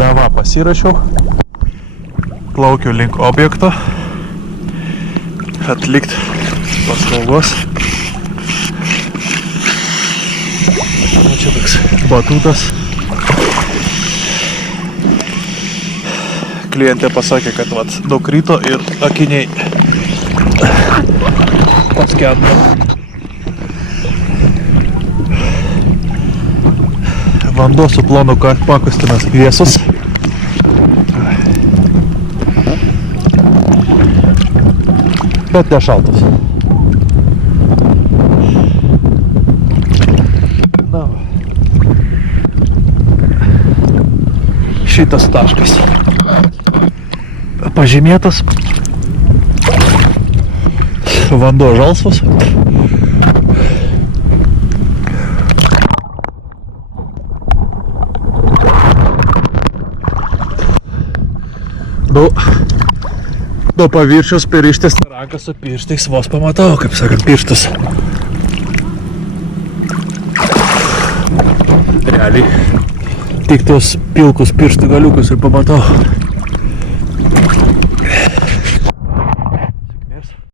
Va, pasirašiau. Plaukiu link objekto. Atlikti paslaugos. Čia toks batutas. Klientė pasakė, kad vat, daug ryto ir akiniai paskendo. Vanduo su plonu pakustinas vėsus. Bet nešaltas. Na, šitas taškas pažymėtas. Vanduo žalsvas. Nuo paviršiaus per ištestą ranką su pirštais vos pamatau, kaip sakant, pirštus. Realiai tik tos pilkus pirštų galiukus ir pamatau.